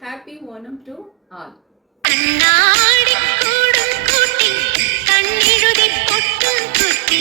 Happy Onam to all. കണ്ണാടി കൂടും കൂട്ടി കണ്ണെഴുതി പൊട്ടും കുത്തി